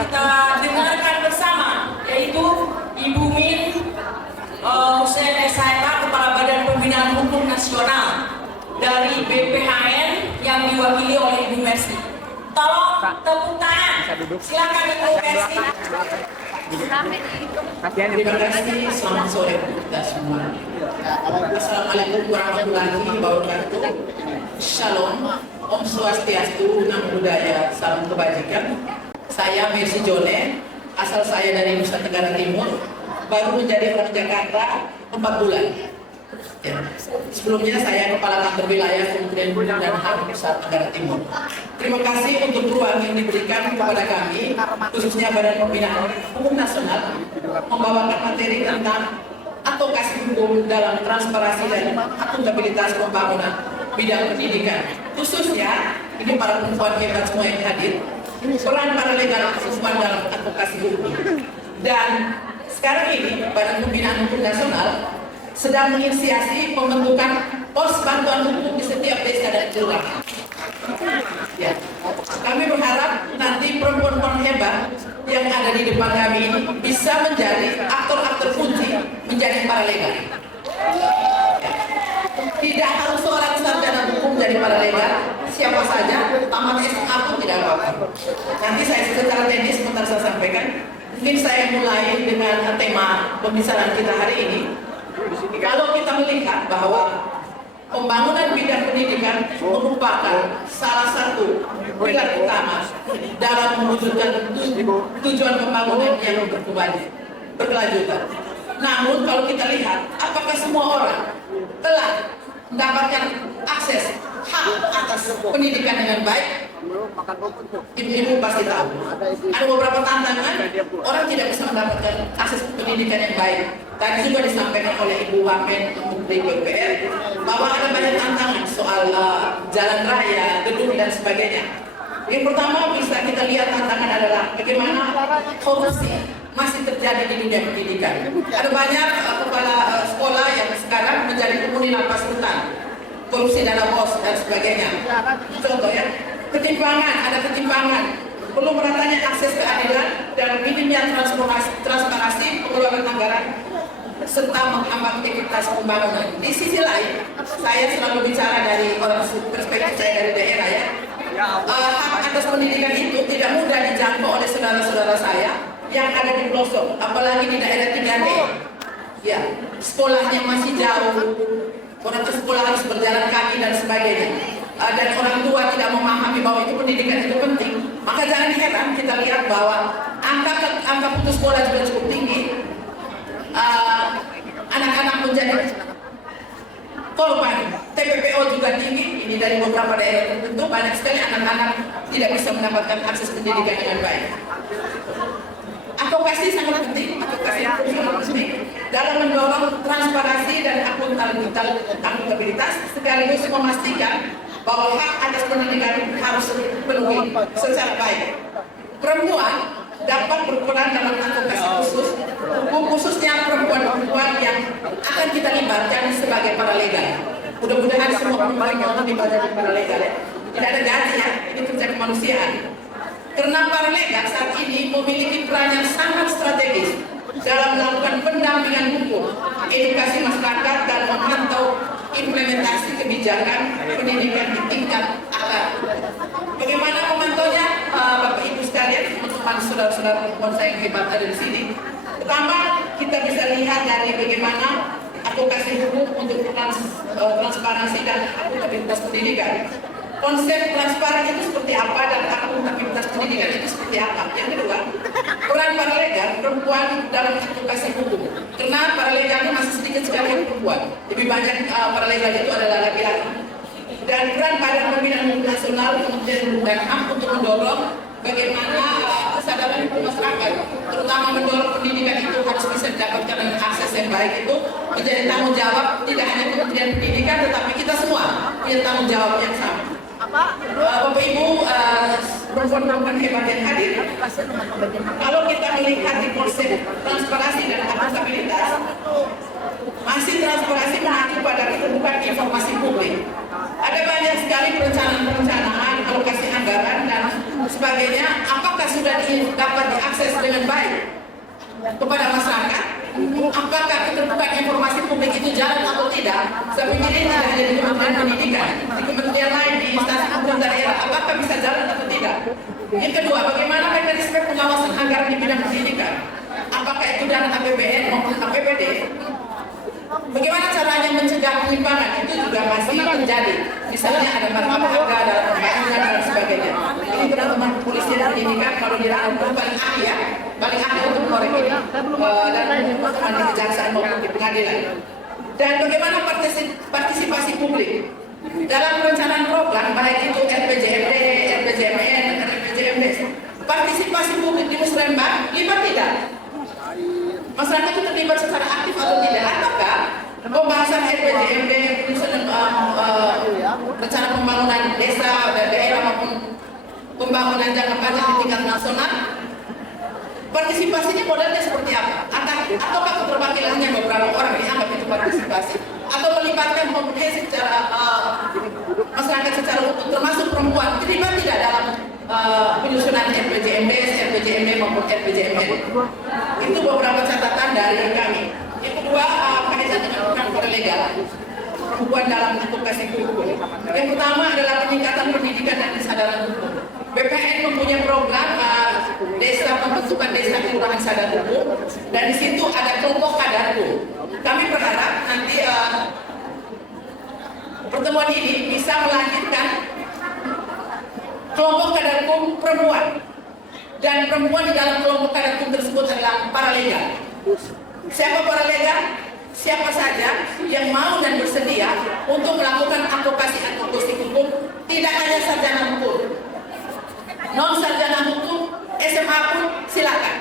kita dengarkan bersama, yaitu Ibu Min Hussein SHK, Kepala Badan Pembinaan Hukum Nasional dari BPHN yang diwakili oleh Ibu Mercy. Tolong tepuk tangan. Silakan Ibu Mercy. Terima kasih, selamat sore kita semua. Assalamualaikum warahmatullahi wabarakatuh. Shalom, Om Swastiastu, Namo Buddhaya, salam kebajikan. Saya Mercy Jone, asal saya dari Nusa Tenggara Timur, baru menjadi orang Jakarta 4 bulan. Ya. Sebelumnya saya Kepala Kantor Wilayah Kementerian Hukum dan HAM Nusa Tenggara Timur. Terima kasih untuk ruang yang diberikan kepada kami, khususnya Badan Pembinaan Hukum Nasional, membawakan materi tentang advokasi hukum dalam transparansi dan akuntabilitas pembangunan bidang pendidikan. Khususnya, ini para perempuan hebat semua yang hadir, peran para legal perempuan dalam advokasi hukum. Dan sekarang ini Badan Pembinaan Hukum Nasional sedang menginisiasi pembentukan pos bantuan hukum di setiap desa dan kelurahan. Ya. Kami berharap nanti perempuan-perempuan hebat yang ada di depan kami ini bisa menjadi aktor-aktor kunci menjadi paralegal. Ya. Tidak harus seorang sarjana hukum jadi paralegal, siapa saja, tamat SMA pun tidak apa-apa. Nanti saya secara teknis sebentar saya sampaikan. Mungkin saya mulai dengan tema pembicaraan kita hari ini. Kalau kita melihat bahwa pembangunan bidang pendidikan merupakan salah satu pilar utama dalam mewujudkan tujuan pembangunan yang berkelanjutan. Namun kalau kita lihat, apakah semua orang telah mendapatkan akses hak atas pendidikan dengan baik? Ibu pasti tahu. Ada beberapa tantangan, orang tidak bisa mendapatkan akses pendidikan yang baik. Tadi juga disampaikan oleh Ibu Wamen Menteri PUPR bahwa ada banyak tantangan soal jalan raya, gedung dan sebagainya. Yang pertama bisa kita lihat tantangan adalah bagaimana korupsi masih terjadi di dunia pendidikan. Ada banyak kepala sekolah yang sekarang menjadi penghuni lapas rutan, korupsi dana bos dan sebagainya. Contoh ya, ada ketimpangan, belum meratanya akses keadilan dan minimnya transparansi pengeluaran anggaran serta menghambat aktivitas pembangunan. Di sisi lain, saya selalu bicara dari perspektif saya dari daerah ya. Hak atas pendidikan itu tidak mudah dijangkau oleh saudara-saudara saya yang ada di pelosok, apalagi di daerah 3D. Ya, sekolahnya masih jauh, orang ke sekolah harus berjalan kaki dan sebagainya. Dan orang tua tidak memahami bahwa itu pendidikan itu penting. Maka jangan heran kita lihat bahwa angka putus sekolah juga cukup tinggi. Anak-anak menjadi korban TPPO juga tinggi. Ini dari beberapa daerah tertentu, banyak sekali anak-anak tidak bisa mendapatkan akses pendidikan dengan baik. Advokasi sangat penting, dalam mendorong transparansi dan akuntabilitas sekaligus memastikan bahwa hak atas pendidikan harus dipenuhi secara baik. Perempuan dapat berperan dalam advokasi khususnya perempuan-perempuan yang akan kita libatkan sebagai paralegal. Mudah-mudahan semua perempuan mau dibatkan paralegal ya. Tidak ada gaji ya, ini kerja kemanusiaan. Karena paralegal saat ini memiliki peran yang sangat strategis dalam melakukan pendampingan hukum, edukasi masyarakat dan memantau implementasi kebijakan pendidikan di tingkat akar. Bagaimana memantaunya, Bapak Ibu sekalian, teman-teman saudara-saudara perempuan saya yang hebat ada di sini. Pertama, kita bisa lihat dari bagaimana advokasi hukum untuk transparansi dan akuntabilitas pendidikan. Konsep transparan itu seperti apa dan akuntabilitas pendidikan itu seperti apa. Yang kedua, peran paralegal perempuan dalam advokasi hukum. Karena paralegalnya masih sedikit sekali yang perempuan. Lebih banyak paralegal itu adalah laki-laki. Dan peran Badan Pembinaan Hukum Nasional Kementerian Hukum dan HAM untuk mendorong bagaimana kesadaran hukum masyarakat, terutama mendorong pendidikan itu harus bisa didapatkan dengan akses yang baik itu menjadi tanggung jawab tidak hanya Kementerian Pendidikan tetapi kita semua punya tanggung jawab yang sama. Bapak Ibu perempuan-perempuan hebat yang hadir, kalau kita melihat di konsep transparansi dan akuntabilitas, masih transparansi mengacu pada keterbukaan informasi publik. Ada banyak sekali perencanaan alokasi anggaran dan sebagainya. Apakah sudah dapat akses dengan baik kepada masyarakat. Apakah keterbukaan informasi publik itu jalan atau tidak? Saya pikir ini tidak hanya di Kementerian Pendidikan, di kementerian lain, di instansi hukum daerah, apakah bisa jalan atau tidak? Yang kedua, bagaimana mekanisme pengawasan anggaran di bidang pendidikan? Apakah itu dana APBN maupun APBD? Bagaimana caranya mencegah penyimpangan? Itu juga masih terjadi. Misalnya ada markup harga dalam pembangunan dan sebagainya. Ini teman-teman kepolisian pendidikan kalau dirangkul paling ahli ya, paling ahli untuk korek ini dan teman-teman di kejaksaan maupun di pengadilan. Dan bagaimana partisipasi publik dalam perencanaan program, baik itu RPJMD, RPJMN, RPJMD. Partisipasi publik di Musrembang libat tidak? Masyarakat itu terlibat secara aktif atau tidak? Ataukah pembahasan RPJMD, rencana pembangunan desa dan daerah maupun pembangunan jangka panjang di tingkat nasional, partisipasinya modelnya seperti apa? Ataukah keterwakilannya beberapa orang dianggap itu partisipasi? Atau melibatkan kompetensi secara masyarakat secara utuh, termasuk perempuan, terlibat tidak dalam penyusunan RPJMD, RPJMD maupun RPJMN? Itu beberapa catatan dari kami. Yang kedua, kaitan dengan perkara legal, hubungan dalam advokasi hukum. Yang pertama adalah peningkatan pendidikan dan kesadaran hukum. BPN mempunyai program desa pembentukan desa kelurahan sadar hukum, dan di situ ada kelompok kadar hukum. Kami berharap nanti pertemuan ini bisa melahirkan kelompok kadar hukum perempuan, dan perempuan di dalam kelompok kadar hukum tersebut adalah paralegal. Siapa paralegal? Siapa saja yang mau dan bersedia untuk melakukan advokasi hukum, tidak hanya sarjana hukum, non sarjana hukum, SMA pun silakan.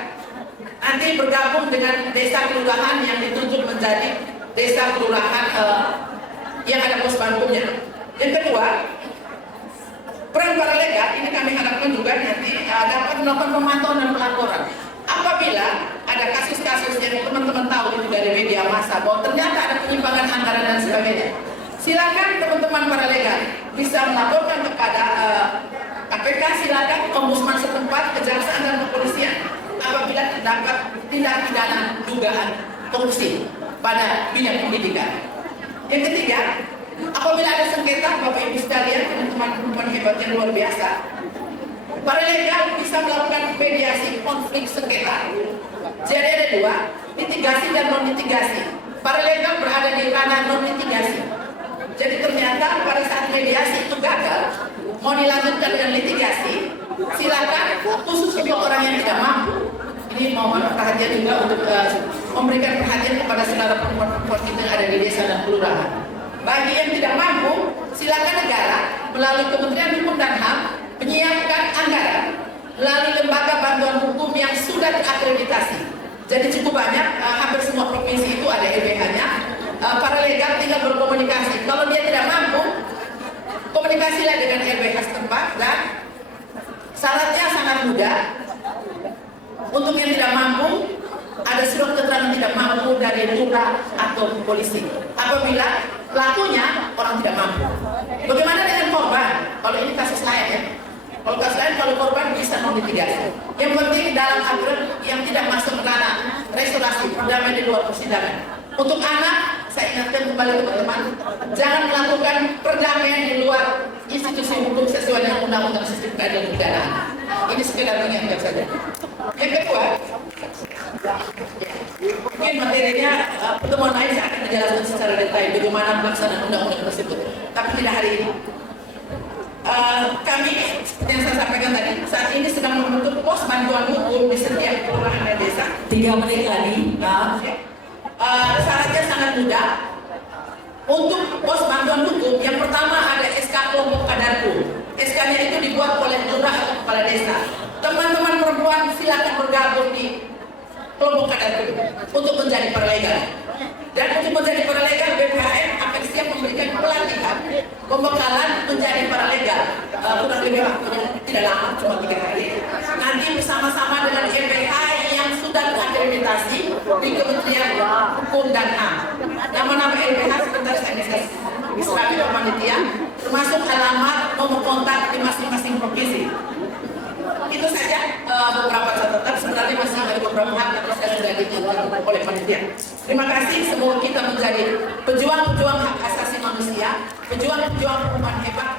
Nanti bergabung dengan desa kelurahan yang ditunjuk menjadi desa kelurahan yang ada posbankumnya. Yang kedua, peran paralegal ini kami harapkan juga nanti dapat melakukan pemantauan dan pelaporan. Apabila ada kasus-kasus yang teman-teman tahu itu dari media massa bahwa ternyata ada penyimpangan anggaran dan sebagainya, silakan teman-teman paralegal bisa melaporkan kepada KPK, silakan ombudsman setempat, kejaksaan dan kepolisian apabila terdapat tindak pidana dugaan korupsi pada bidang pendidikan. Yang ketiga, apabila ada sengketa, Bapak Ibu sekalian, teman-teman perempuan hebat yang luar biasa, paralegal bisa melakukan mediasi konflik sengketa. Jadi ada dua, litigasi dan non litigasi. Paralegal berada di ranah non litigasi. Jadi ternyata pada saat mediasi itu gagal, mau dilanjutkan dengan litigasi, silakan khusus untuk orang yang tidak mampu. Ini mohon perhatian juga untuk memberikan perhatian kepada saudara perempuan kita yang ada di desa dan kelurahan. Bagi yang tidak mampu, silakan negara melalui Kementerian Hukum dan HAM menyiapkan anggaran melalui lembaga bantuan hukum yang sudah terakreditasi. Jadi cukup banyak, hampir semua provinsi itu ada LBH-nya. Paralegal tinggal berkomunikasi. Kalau dia tidak mampu, komunikasilah dengan LBH setempat, dan syaratnya sangat mudah. Untuk yang tidak mampu, ada surat keterangan tidak mampu dari lurah atau polisi. Apabila pelakunya orang tidak mampu. Bagaimana dengan korban? Kalau ini kasus lain ya. Kalau kasus lain, kalau korban bisa non litigasi. Yang penting dalam aturan yang tidak masuk ke ranah restorasi perdamaian di luar persidangan. Untuk anak, saya ingatkan kembali teman-teman, jangan melakukan perdamaian di luar institusi hukum sesuai dengan undang-undang sistem keadilan pidana. Ini sekedar mengingatkan saja. Yang kedua, mungkin materinya pertemuan lain saya akan menjelaskan secara detail bagaimana pelaksanaan undang-undang tersebut, tapi tidak hari ini. Kami, seperti yang saya sampaikan tadi, saat ini sedang membentuk pos bantuan hukum di setiap kelurahan dan desa. 3 menit lagi. Syaratnya sangat mudah. Untuk pos bantuan hukum, yang pertama ada SK kelompok kadar hukum. SK-nya itu dibuat oleh lurah atau kepala desa. Teman-teman perempuan silakan bergabung di kelompok kadar hukum untuk menjadi paralegal. Dan untuk menjadi paralegal, BPHN akan siap memberikan pelatihan pembekalan menjadi paralegal. Kurang lebih waktunya tidak lama, cuma 3 hari. Nanti bersama-sama dengan LBH yang sudah terakreditasi di Kementerian Hukum dan HAM. Nama-nama LBH sebentar saya bisa ke panitia, termasuk alamat, nomor kontak di masing-masing provinsi. Itu saja beberapa catatan. Sebenarnya ditentukan oleh panitia. Terima kasih, semoga kita menjadi pejuang-pejuang hak asasi manusia, pejuang-pejuang hukuman hebat